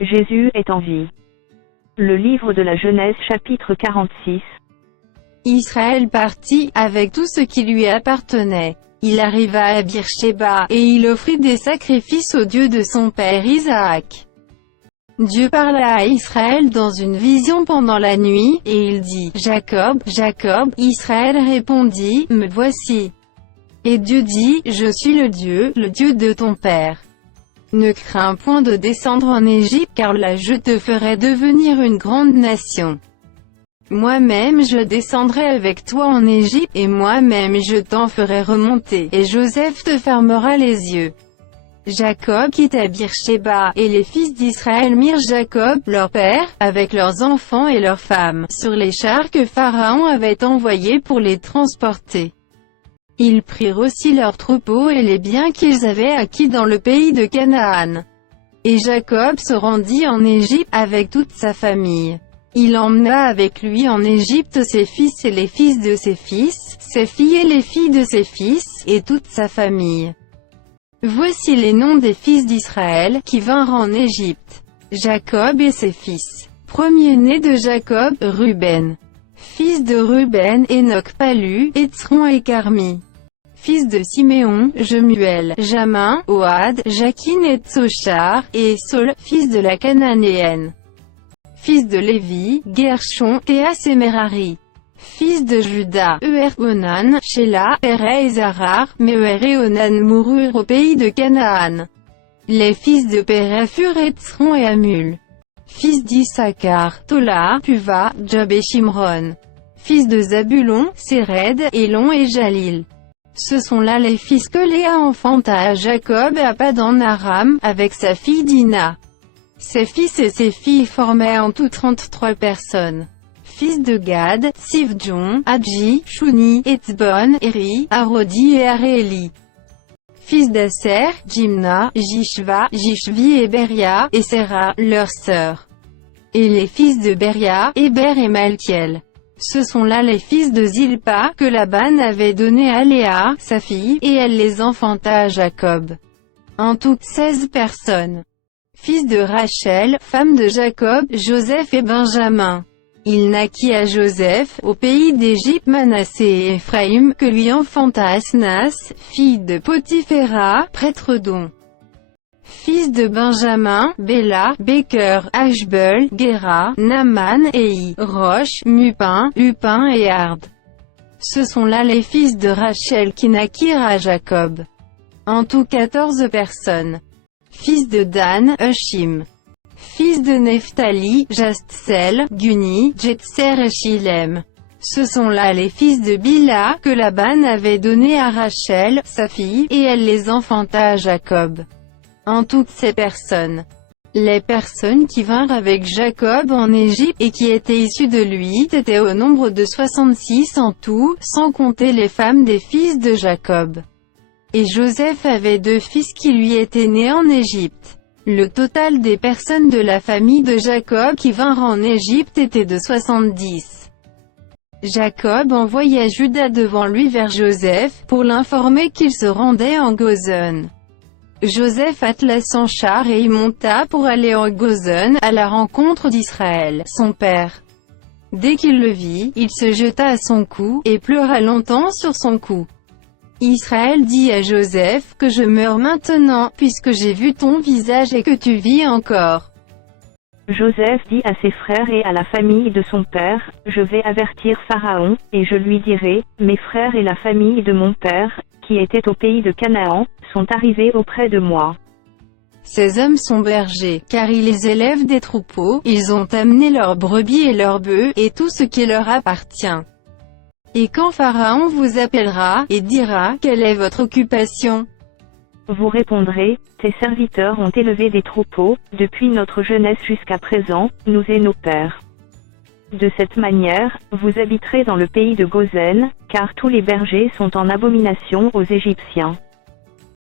Jésus est en vie. Le livre de la Genèse chapitre 46. Israël partit avec tout ce qui lui appartenait. Il arriva à Beer-Shéba, et il offrit des sacrifices au Dieu de son père Isaac. Dieu parla à Israël dans une vision pendant la nuit, et il dit, « Jacob, Jacob » Israël répondit, « Me voici ». Et Dieu dit, « Je suis le Dieu de ton père. Ne crains point de descendre en Égypte, car là je te ferai devenir une grande nation. Moi-même je descendrai avec toi en Égypte, et moi-même je t'en ferai remonter, et Joseph te fermera les yeux. » Jacob quitta Beer-Shéba, et les fils d'Israël mirent Jacob, leur père, avec leurs enfants et leurs femmes, sur les chars que Pharaon avait envoyés pour les transporter. Ils prirent aussi leurs troupeaux et les biens qu'ils avaient acquis dans le pays de Canaan. Et Jacob se rendit en Égypte, avec toute sa famille. Il emmena avec lui en Égypte ses fils et les fils de ses fils, ses filles et les filles de ses fils, et toute sa famille. Voici les noms des fils d'Israël, qui vinrent en Égypte. Jacob et ses fils. Premier-né de Jacob, Ruben. Fils de Ruben, Enoch, Palu, Hétzron et Carmi. Fils de Siméon, Jemuel, Jamin, Ohad, Jakin et Tsochar, et Saul, fils de la Cananéenne. Fils de Lévi, Gershon, Théas et Merari. Fils de Juda, Onan, Shéla, Pérez et Zarar, mais et Onan moururent au pays de Canaan. Les fils de Pérez furent Hétzron et Hamul. Fils d'Issachar, Tola, Puva, Job et Shimron. Fils de Zabulon, Séred, Élon et Jalil. Ce sont là les fils que Léa enfanta à Jacob à Padan Aram, avec sa fille Dina. Ses fils et ses filles formaient en tout 33 personnes. Fils de Gad, Sivjon, Adji, Shuni, Etzbon, Eri, Arodi et Aréeli. Fils d'Aser, Jimna, Jishva, Jishvi et Beria, et Séra, leur sœur. Et les fils de Beria, Héber et Malkiel. Ce sont là les fils de Zilpa, que Laban avait donnés à Léa, sa fille, et elle les enfanta à Jacob. En tout 16 personnes. Fils de Rachel, femme de Jacob, Joseph et Benjamin. Il naquit à Joseph, au pays d'Égypte Manassé et Éphraïm, que lui enfanta Asnas, fille de Potiphéra, prêtre d'On. Fils de Benjamin, Béla, Béker, Ashbel, Géra, Naaman, Ei, Roche, Mupin, Lupin et Ard. Ce sont là les fils de Rachel qui naquirent à Jacob. En tout 14 personnes. Fils de Dan, Hushim. Fils de Nephtali, Jastsel, Guni, Jetser et Shilem. Ce sont là les fils de Bila, que Laban avait donnés à Rachel, sa fille, et elle les enfanta à Jacob. En toutes ces personnes. Les personnes qui vinrent avec Jacob en Égypte, et qui étaient issues de lui, étaient au nombre de 66 en tout, sans compter les femmes des fils de Jacob. Et Joseph avait 2 fils qui lui étaient nés en Égypte. Le total des personnes de la famille de Jacob qui vinrent en Égypte était de 70. Jacob envoya Juda devant lui vers Joseph, pour l'informer qu'il se rendait en Gozan. Joseph attela son char et y monta pour aller en Gozan, à la rencontre d'Israël, son père. Dès qu'il le vit, il se jeta à son cou, et pleura longtemps sur son cou. Israël dit à Joseph, que je meurs maintenant, puisque j'ai vu ton visage et que tu vis encore. Joseph dit à ses frères et à la famille de son père, je vais avertir Pharaon, et je lui dirai, mes frères et la famille de mon père, qui étaient au pays de Canaan, sont arrivés auprès de moi. Ces hommes sont bergers, car ils les élèvent des troupeaux, ils ont amené leurs brebis et leurs bœufs, et tout ce qui leur appartient. Et quand Pharaon vous appellera, et dira, quelle est votre occupation? Vous répondrez, tes serviteurs ont élevé des troupeaux, depuis notre jeunesse jusqu'à présent, nous et nos pères. De cette manière, vous habiterez dans le pays de Gozan, car tous les bergers sont en abomination aux Égyptiens.